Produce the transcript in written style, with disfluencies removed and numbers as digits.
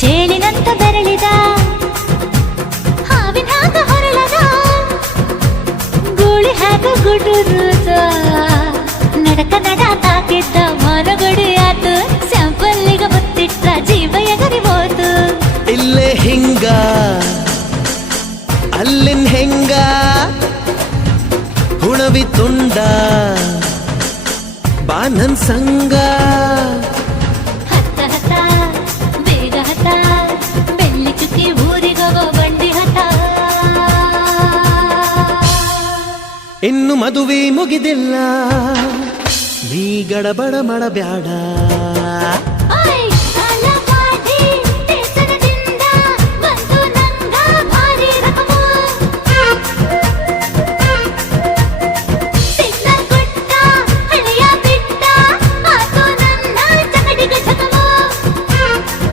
ಚೇಳಿನಂತ ಬೆರಳಿದ ಹಾವಿನ ಹಾಗ ಹೊರಳದ ಗೂಳಿ ಹಾಗ ಗುಡುರುದ ನಡಕ ನಡ ತಾಕಿದ್ದ ಮನಗಡಿಯಾತು ಸ್ಯಾಂಪಲ್ಲಿಗ ಮುತ್ತಿಟ್ಟ ಜೀವ ಎಗರಿ ಹೋತು ಇಲ್ಲೇ ಹಿಂಗ ಅಲ್ಲಿನ್ ಹೆಂಗ ಹುಣವಿ ತುಂಡ ಬಾ ನನ್ ಸಂಗ ಹತ್ತ ಹತ್ತ ಬೇಗ ಹತ್ತ ಬೆಳ್ಳಿ ಚುಕ್ಕಿ ಊರಿಗವ ಬಂಡಿ ಹತ್ತ ಇನ್ನು ಮದುವೆ ಮುಗಿದಿಲ್ಲ ನೀ ಗಡಬಡ ಮಾಡಬ್ಯಾಡ